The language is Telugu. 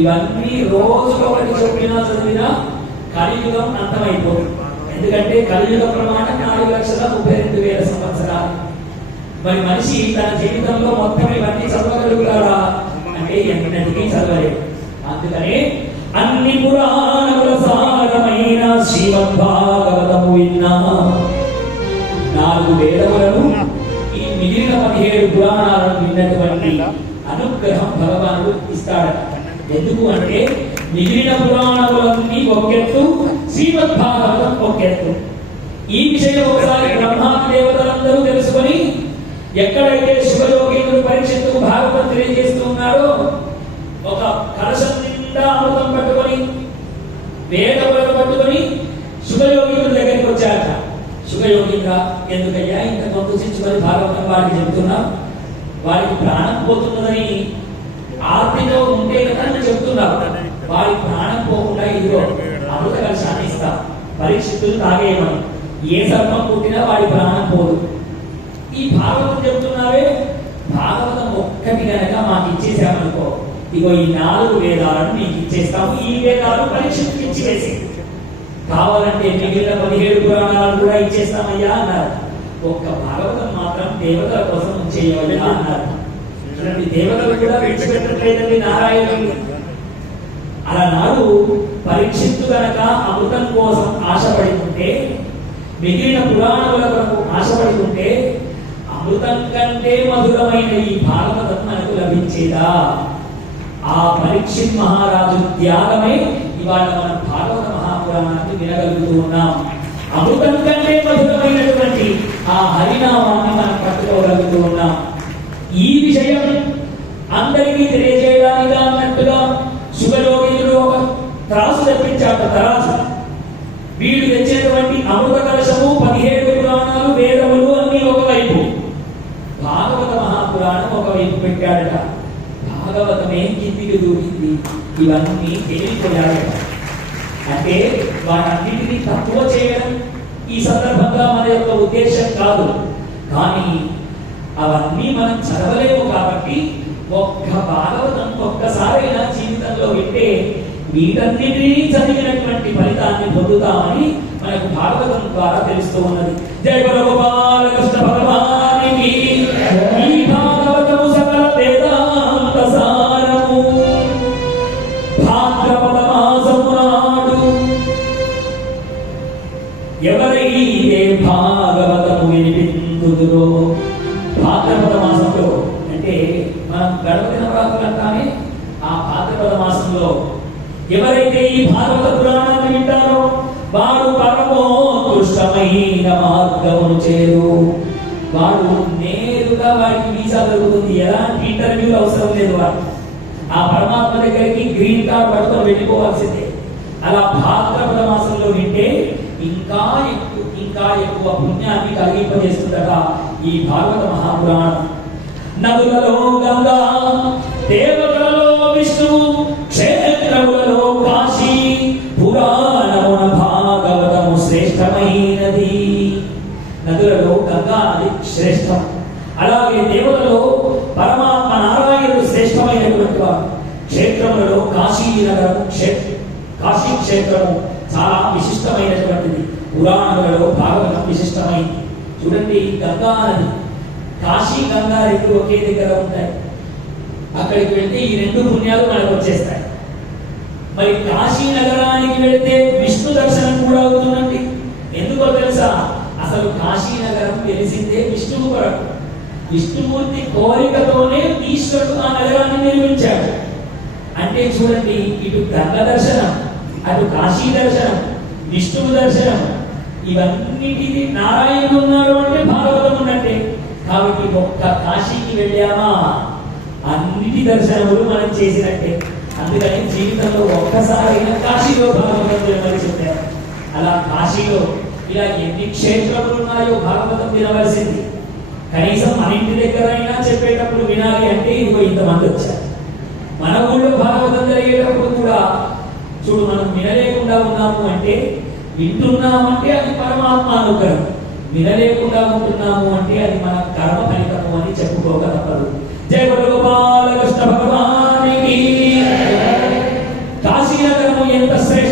ఇవన్నీ రోజుకొకటి చెప్పినా చదివినా కలియుగం అంతమైపోతుంది. ఎందుకంటే కలియుగ ప్రమాణం 4,32,000 సంవత్సరాలు. మరి మనిషి తన జీవితంలో మొత్తం ఇవన్నీ చదవగలుగుతారా అంటే ఎన్నటికీ చదవలేదు. అందుకనే అన్ని పురాణముల సారమైన శ్రీమద్భాగవతము విన్నా 4 వేదములను ఈ మిగిలిన 17 పురాణాలను విన్నటువంటి అనుగ్రహం భగవానుడు ఇస్తాడట. ఎందుకు అంటే మిగిలిన పురాణములన్నీ ఒకెత్తు, శ్రీమద్భాగవతం ఒకెత్తు. ఈ విషయం ఒకసారి బ్రహ్మాది దేవతలందరూ తెలుసుకొని ఎక్కడైతే శివయోగీంద్రుడు పరీక్షిత్తుకు భాగవతం తెలియజేస్తూ ఉన్నాడో ఒక కలశం నిండా అమృతం పట్టుకొని వేదములను పట్టుకొని శివయోగీంద్రుడి దగ్గరికి వచ్చారట. శివయోగీంద్ర, ఎందుకయ్యా ఇంత కొంత భాగవతం వారికి చెప్తున్నాం, వారికి ప్రాణం పోతున్నదని ఆర్తితో ఉంటే కదా అని చెప్తున్నారు. వారి ప్రాణం పోకుండా ఇదిగో అమృత కలశాన్ని ఇస్తా, పరీక్షితులు తాగేయమని. ఏ సర్పం పుట్టినా వారి ప్రాణం పోదు. ఈ భాగవతం చెప్తున్నావే, భాగవతం ఒక్కటి కనుక మాకు ఇచ్చేసామనుకో, ఇగో ఈ 4 వేదాలను నీకు ఇచ్చేస్తాము, ఈ వేదాలు పరీక్షితులు ఇచ్చివేసి, కావాలంటే మిగిలిన 17 పురాణాలు కూడా ఇచ్చేస్తామయ్యా అన్నారు. ఒక్క భాగవతం మాత్రం దేవతల కోసం చేయవయ్యా అన్నారు. దేవతలు కూడా విడిచిపెట్టట్లేదండి నారాయణుడు. అలా నాడు పరీక్షిత్తు కనుక అమృతం కోసం ఆశపడుతుంటే, మిగిలిన పురాణముల కొరకు ఆశపడుతుంటే, అమృతం కంటే మధురమైన ఈ భాగవతం మనకు లభించేదా? ఆ పరీక్షిత్ మహారాజు త్యాగమే ఇవాళ మనం భాగవత మహాపురాణాన్ని వినగలుగుతూ ఉన్నాం. అమృతం కంటే మధురమైనటువంటి ఆ హరినామాన్ని మనం పట్టుకోగలుగుతూ ఉన్నాం. ఈ విషయం అందరికీ తెలియజేయడానికి అన్నట్టుగా శివయోగీంద్రుడు ఒక త్రాసు తెప్పించాడు. తరాసు వీడు తెచ్చినటువంటి అమృత కలశము, 17 పురాణాలు, వేదములు అన్ని ఒకవైపు, భాగవత మహాపురాణం ఒకవైపు పెట్టాడట. భాగవతమే కిందికి దూకింది. ఇవన్నీ తెలియపోయాడట. అంటే వాటన్నిటినీ తక్కువ చేయడం ఈ సందర్భంగా మన యొక్క ఉద్దేశం కాదు. కానీ అవన్నీ మనం చదవలేము కాబట్టి ఒక్క భాగవతం ఒక్కసారైనా జీవితంలో వింటే వీటన్నిటినీ చదివినటువంటి ఫలితాన్ని పొందుతామని మనకు భాగవతం ద్వారా తెలుస్తూ ఉన్నది. జయ గోపాల కృష్ణ భగవానికి. ఈ భాగవతము సకల వేదాంత సారము. భాద్రపద మాసము నాడు ఎవరైతే భాగవతము వినిపించుదురో, భాద్రపద మాసంలో అంటే మనం గణపతి నవరాత్రులు అంటామే, ఆ భాద్రపద మాసంలో ఎవరైతే ఈ భాగవత పురాణాన్ని వింటారో వాడు పరమోత్కృష్టమైన మార్గమును చేరు. వాడు నేరుగా వాడికి వీసా దొరుకుతుంది. ఎలాంటి ఇంటర్వ్యూలు అవసరం లేదు. వాడు ఆ పరమాత్మ దగ్గరికి గ్రీన్ కార్డ్ పట్టుకొని వెళ్ళిపోవాల్సిందే. అలా భాద్రపద మాసంలో వింటే ఇంకా ఎక్కువ పుణ్యాన్ని కలిగింపజేస్తుందట ఈ భాగవత మహాపురాణం. నదులలో గంగా, దేవతలలో విష్ణువు, క్షేత్రములలో కాశీ, పురాణమున భాగవతము శ్రేష్టమైనది. నదులలో గంగా నది శ్రేష్టం. అలాగే దేవతలలో పరమాత్మ నారాయణుడు శ్రేష్టమైనటువంటి వారు. క్షేత్రములలో కాశీ నగరము, కాశీ క్షేత్రము చాలా విశిష్టమైనటువంటిది. పురాణములలో భాగవతం విశిష్టమైంది. చూడండి, గంగా నది, కాశీ గంగా రెండు ఒకే దగ్గర ఉంటాయి. అక్కడికి వెళ్తే ఈ 2 పుణ్యాలు మనకు వచ్చేస్తాయి. మరి కాశీ నగరానికి వెళితే విష్ణు దర్శనం కూడా అవుతుందండి. ఎందుకో తెలుసా? అసలు కాశీ నగరం తెలిసిందే విష్ణువు కొరకు. విష్ణుమూర్తి కోరికతోనే ఈశ్వరుడు ఆ నగరాన్ని నిర్మించాడు. అంటే చూడండి, ఇటు గంగ దర్శనం, అటు కాశీ దర్శనం, విష్ణువు దర్శనం, ఇవన్నిటిది నారాయణుడు ఉన్నాడు అంటే భాగవతం ఉన్నట్టే. కాబట్టి ఒక్క కాశీకి వెళ్ళామా అన్నిటి దర్శనములు మనం చేసినట్టే. అందుకని జీవితంలో ఒక్కసారైనా కాశీలో భాగవతం వినమని చెప్పారు. అలా కాశీలో ఇలా ఎన్ని క్షేత్రములు ఉన్నాయో భాగవతం వినవలసింది. కనీసం మన ఇంటి దగ్గరైనా చెప్పేటప్పుడు వినాలి అంటే ఇదిగో ఇంతమంది వచ్చారు. మన ఊళ్ళో భాగవతం జరిగేటప్పుడు కూడా చూడు, మనం వినలేకుండా ఉన్నాము అంటే, వింటున్నామంటే అది పరమాత్మ అనుగ్రహం. వినలేకుండా ఉంటున్నాము అంటే అది మన కర్మ ఫలితము అని చెప్పుకోక తప్పదు. జయ గోపాల కృష్ణ భగవానికి. ఎంత శ్రేష్ఠ